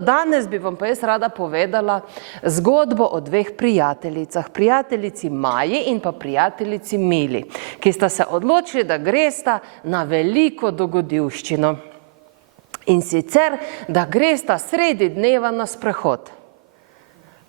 Danes bi vam pa jaz rada povedala zgodbo o dveh prijateljicah, prijateljici Maji in pa prijateljici Mili, ki sta se odločili, da gresta na veliko dogodivščino. In sicer, da gresta sredi dneva na sprehod.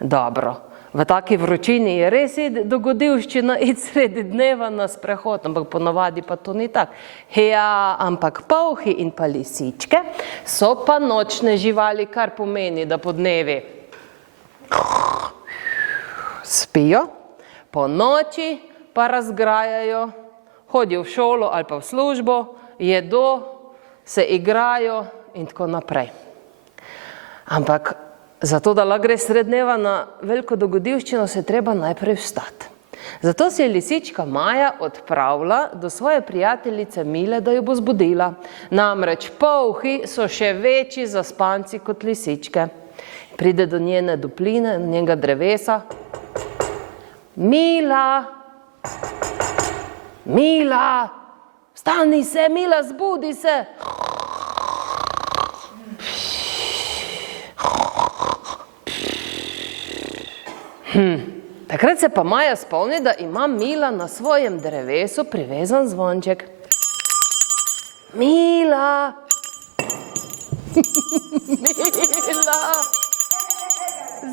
Dobro, v taki vročini je res dogodivščina iti sredi dneva na sprehod, ampak ponavadi pa to ni tako. Ja, ampak polhi in pa lisičke so pa nočne živali, kar pomeni, da po dnevi spijo, po noči pa razgrajajo, hodijo v šolo ali pa v službo, jedo, se igrajo in tako naprej. Ampak zato, da lahko gre sred dneva na veliko dogodivščino, se treba najprej vstati. Zato se je lisička Maja odpravila do svoje prijateljice Mile, da jo bo zbudila. Namreč polhi so še večji zaspanci kot lisičke. Pride do njene dupline, njenega drevesa. Mila! Mila! Vstani se, Mila, zbudi se! Takrat se pa Maja spomni, da ima Mila na svojem drevesu privezan zvonček. Mila! Mila!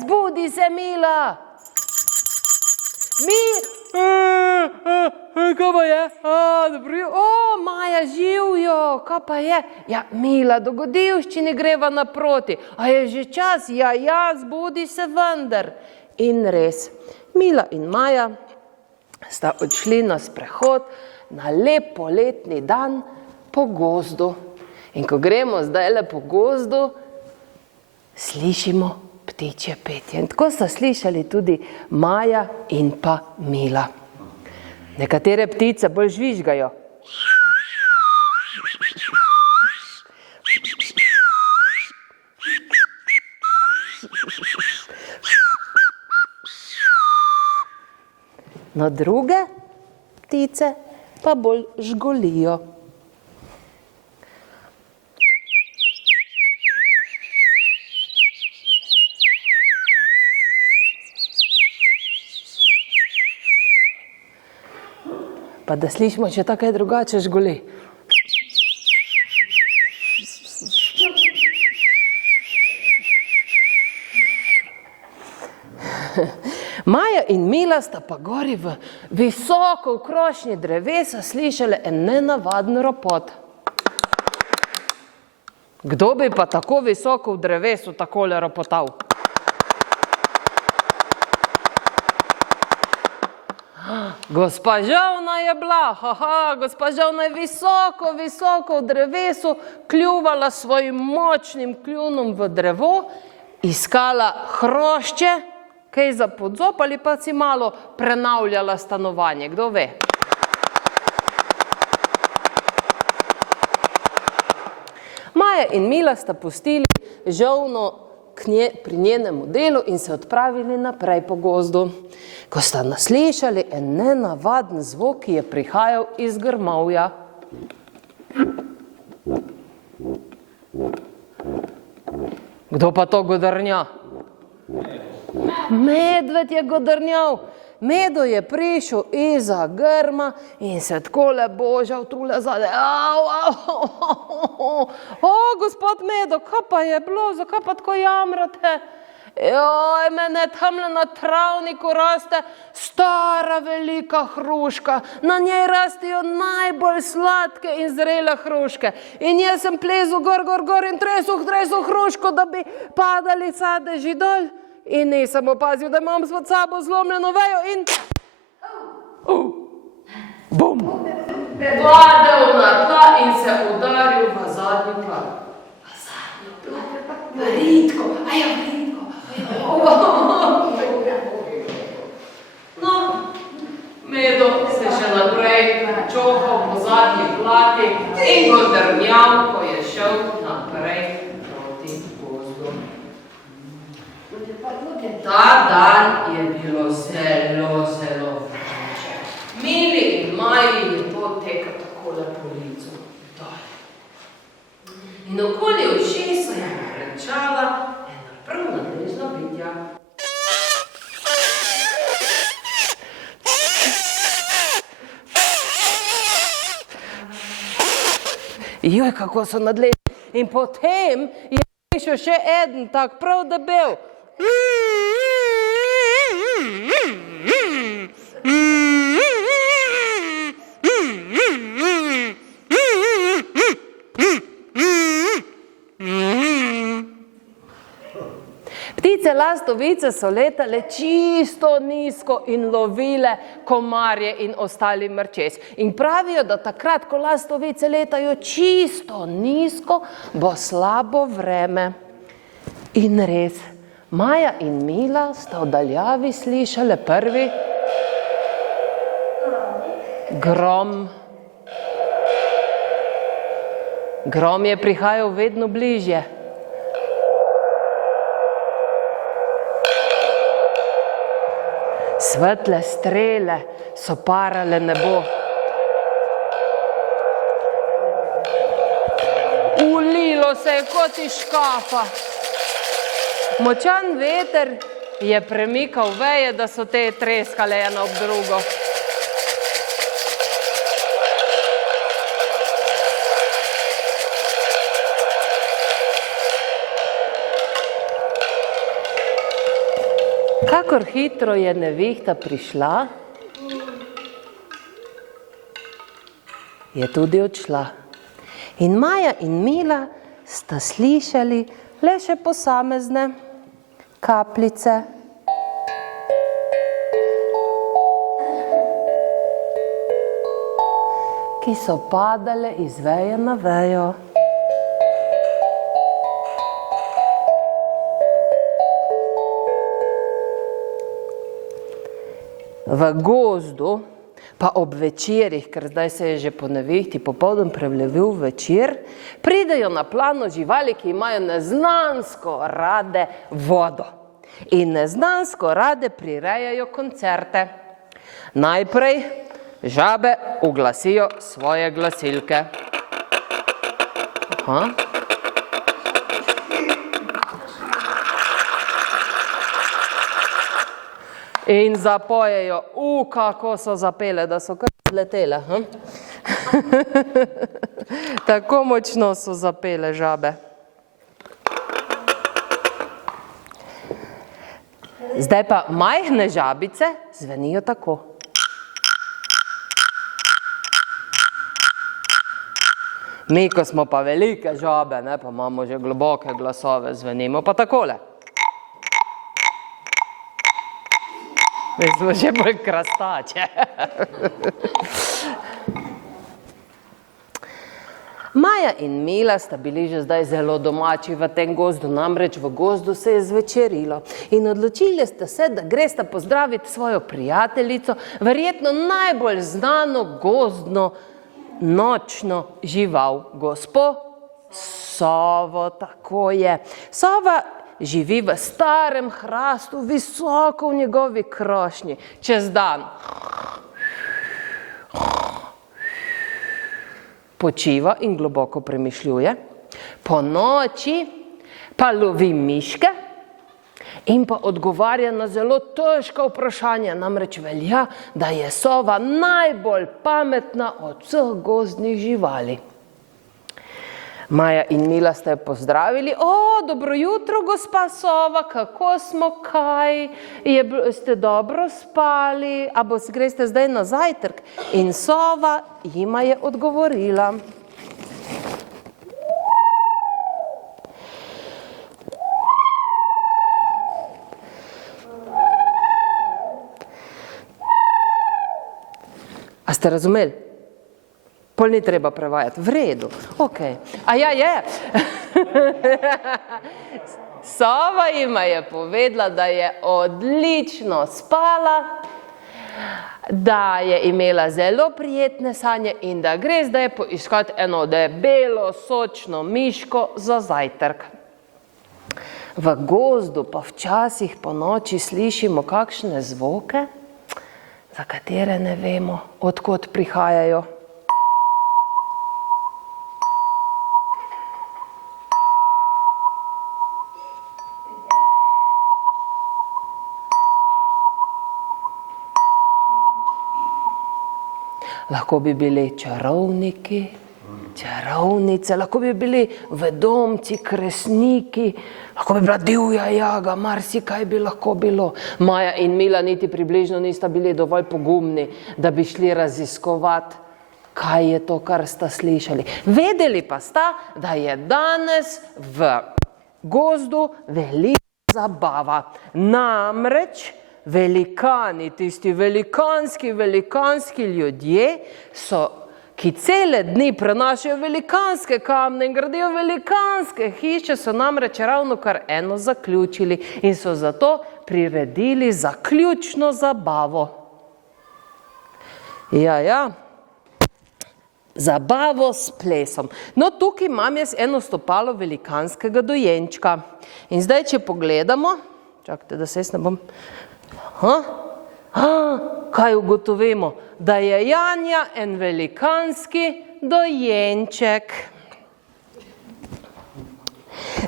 Zbudi se, Mila! Kaj pa je? Maja, živjo! Kaj pa je? Ja, Mila, dogodivščini greva naproti. A je že čas? Ja, zbudi se vendar. In res, Mila in Maja sta odšli na sprehod na lep poletni dan po gozdu. In ko gremo zdajle po gozdu, slišimo ptičje petje. In tako sta slišali tudi Maja in pa Mila. Nekatere ptice bolj žvižgajo. No, druge ptice pa bolj žgolijo. Pa da slišimo, če tako drugače žgoli. Maja in Mila sta pa gori v visoko v krošnji drevesa slišali en nenavaden ropot. Kdo bi pa tako visoko v drevesu takole ropotal? Gospa Žolna je bila, gospa Žolna je visoko, visoko v drevesu kljuvala svojim močnim kljunom v drevo, iskala hrošče, kaj za podzop ali pa si malo prenavljala stanovanje, kdo ve. Maja in Mila sta pustili Žolno pri njenemu delu in se odpravili naprej po gozdu. Ko sta naslišali en nenavaden zvok, ki je prihajal iz grmovja. Kdo pa to godrnja? Medved je godrnjal. Medo je prišel iza grma in se takole božal tule zadaj. Gospod Medo, kaj pa je bilo? Zakaj pa tako jamrate? Joj, mene tamle na travniku raste stara velika hruška. Na njej rastejo najbolj sladke in zrele hruške. In jaz sem plezil gor in tresel hruško, da bi padali sadeži dol. In nisem opazil, da imam pod sabo zlomljeno vejo in... Bum! Padel na tla in se udaril v zadnji plan. V zadnji plan? Britko! Britko! No, Medo se še naprej čohal po zadnji plati in godrnjal, ko je šel naprej proti gozdu. Ta dan je bilo zelo, zelo vroče. Mili in Maji je to teka takole po licu. In okoli ušesa je renčala Joj, kako so nadležni. In potem je prišel še eden tak prav debel. Ptice lastovice so letale čisto nizko in lovile komarje in ostali mrčes. In pravijo, da takrat, ko lastovice letajo čisto nizko, bo slabo vreme. In res, Maja in Mila sta v daljavi slišale prvi grom. Grom je prihajal vedno bližje. Svetle strele so parale nebo. Ulilo se je kot iz škafa. Močan veter je premikal veje, da so te treskale ena ob drugo. Kakor hitro je nevihta prišla, je tudi odšla. In Maja in Mila sta slišali le še posamezne kapljice. Ki so padale iz veje na vejo. V gozdu, pa ob večerih, ker zdaj se je že po nevihti popoldan prelevil večer, pridejo na plano živali, ki imajo neznansko rade vodo. In neznansko rade prirejajo koncerte. Najprej žabe uglasijo svoje glasilke. Aha. In zapojejo, kako so zapele, da so kar zletele. Tako močno so zapele žabe. Zdaj pa majhne žabice zvenijo tako. Mi, ko smo pa velike žabe, ne, pa imamo že globoke glasove, zvenimo pa takole. Mi smo že bolj krastače. Maja in Mila sta bili že zdaj zelo domači v tem gozdu, namreč v gozdu se je zvečerilo. In odločili ste se, da gresta pozdraviti svojo prijateljico, verjetno najbolj znano gozdno nočno žival, gospo Sovo, tako je. Sova živi v starem hrastu, visoko v njegovi krošnji, čez dan. Počiva in globoko premišljuje, po noči pa lovi miške in pa odgovarja na zelo težka vprašanja. Namreč velja, da je sova najbolj pametna od vseh gozdnih živali. Maja in Mila ste jo pozdravili. Dobro jutro, gospa Sova, kako smo, kaj? Ste dobro spali? A greste zdaj na zajtrk? In Sova jima je odgovorila. A ste razumeli? Pol ni treba prevajati. V redu. Ok. A ja, je. Sova jima je povedala, da je odlično spala, da je imela zelo prijetne sanje in da gre zdaj poiskati eno debelo, sočno miško za zajtrk. V gozdu pa včasih po noči slišimo kakšne zvoke, za katere ne vemo, od kod prihajajo. lahko bi bili čarovniki, čarovnice, lahko bi bili vedomci, kresniki, lahko bi bila divja jaga, marsikaj bi lahko bilo. Maja in Mila niti približno nista bili dovolj pogumni, da bi šli raziskovati, kaj je to, kar sta slišali. Vedeli pa sta, da je danes v gozdu velika zabava. Namreč velikani, tisti velikanski ljudje so, ki cele dni prenašajo velikanske kamne in gradijo velikanske hiše, so namreč ravno kar eno zaključili in so zato priredili zaključno zabavo. Ja. Zabavo s plesom. No, tukaj imam jaz eno stopalo velikanskega dojenčka. In zdaj, če pogledamo, čakajte, da se jaz ne bom... Kaj ugotovimo? Da je Janja en velikanski dojenček.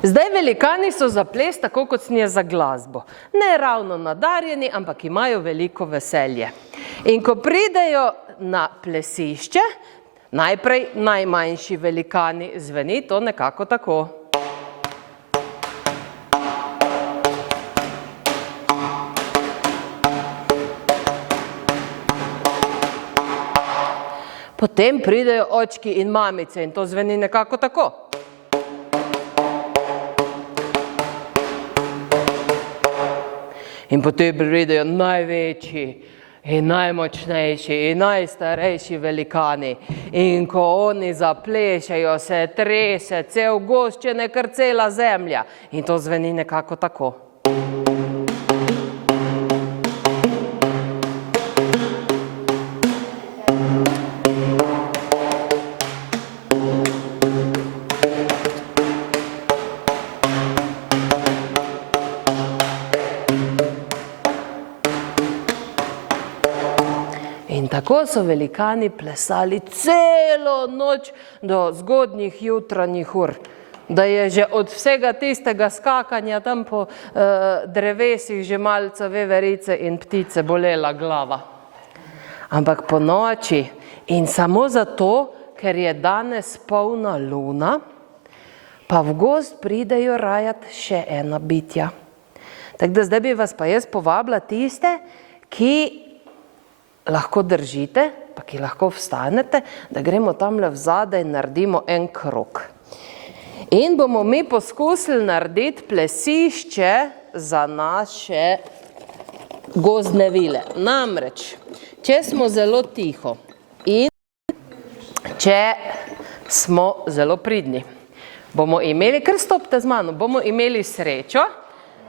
Zdaj, velikani so za ples, tako kot sem je za glasbo. Ne ravno nadarjeni, ampak imajo veliko veselje. In ko pridejo na plesišče, najprej najmanjši velikani, zveni to nekako tako. Potem pridejo očki in mamice in to zveni nekako tako. In potem pridejo največji in najmočnejši in najstarejši velikani. In ko oni zaplešejo, se trese, cel gozd, če ne kar cela zemlja. In to zveni nekako tako. Tako so velikani plesali celo noč do zgodnjih jutranjih ur, da je že od vsega tistega skakanja tam po drevesih že malce veverice in ptice bolela glava. Ampak po noči in samo zato, ker je danes polna luna, pa v gozd pridejo rajat še ena bitja. Tako da zdaj bi vas pa jaz povabila tiste, ki lahko držite, pa ki lahko vstanete, da gremo tamle vzadaj in naredimo en krog. In bomo mi poskusili narediti plesišče za naše gozdne vile. Namreč, če smo zelo tiho in če smo zelo pridni, bomo imeli, kar stopite z mano, bomo imeli srečo,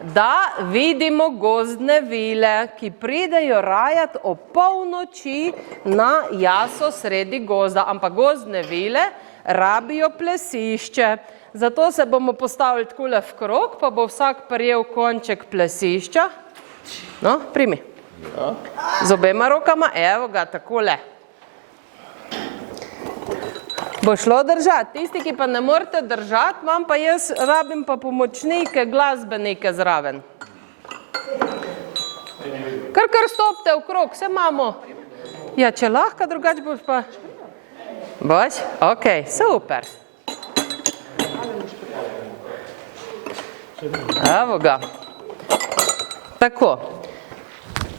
da vidimo gozdne vile, ki pridejo rajat o polnoči na jaso sredi gozda. Ampak gozdne vile rabijo plesišče. Zato se bomo postavili takole v krog, pa bo vsak prijel konček plesišča. No, primi. Z obema rokama, evo ga, takole. Bo šlo držati. Tisti, ki pa ne morete držati, vam pa jaz rabim pa pomočnike, glasbenike zraven. Kar stopite v krog, vse imamo. Ja, če lahko, drugače boš pa... Boš? Ok, super. Evo ga. Tako.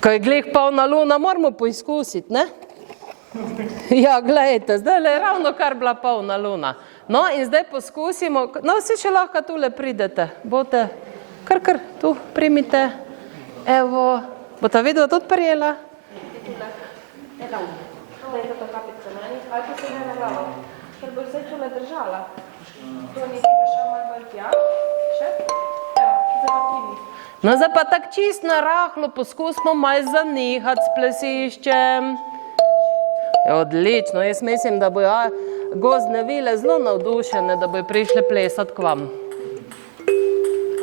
Ko je glih polna luna, moramo poizkusiti, ne? Ja, gledajte, zdaj je ravno kar bila polna luna. No, in zdaj poskusimo, no, vsi še lahko tule pridete, bote, kar tu primite, evo, bota videla tudi prijela? Dajte to kapico meni, ali pa se ne na glavo, ker boš zdaj tule držala. To nisi pa še malo bolj tja, še, evo, zdaj pa primi. No, zdaj pa tak čist narahlo poskusimo malo zanihati s plesiščem. Odlično, jaz mislim, da bojo gozdne vile zelo navdušene, da bojo prišle plesati k vam.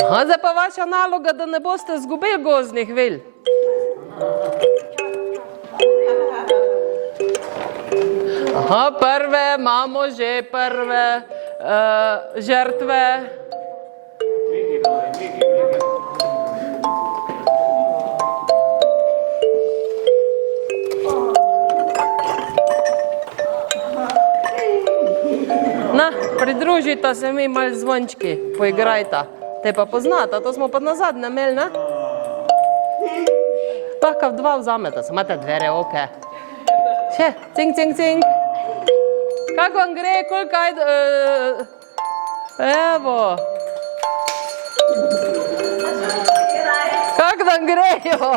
Aha, zdaj pa vaša naloga, da ne boste izgubili gozdnih vil. Aha, prve, imamo že prve žrtve. Na, pridružita se mi malo zvončki, poigrajta. Te pa poznata, to smo pa nazadnje imeli, ne? Lahko dva vzameta, samo imate dve roke. Še, cink, cink, cink. Kako vam gre, koliko ajde... Evo. Kako vam grejo?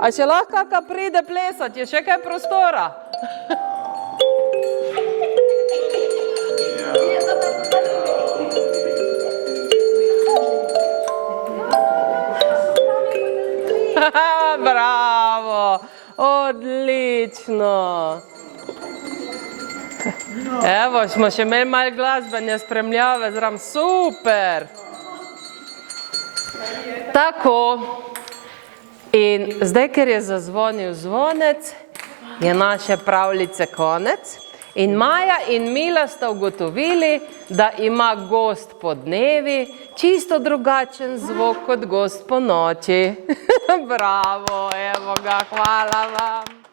A še lahko kakva pride plesati, je še kaj prostora? Bravo, odlično. Evo, smo še imeli malo glasbene spremljave, zram, super. Tako, in zdaj, ker je zazvonil zvonec, je naše pravljice konec. In Maja in Mila sta ugotovili, da ima gost po dnevi čisto drugačen zvok kot gost po noči. Bravo, evo ga, hvala vam.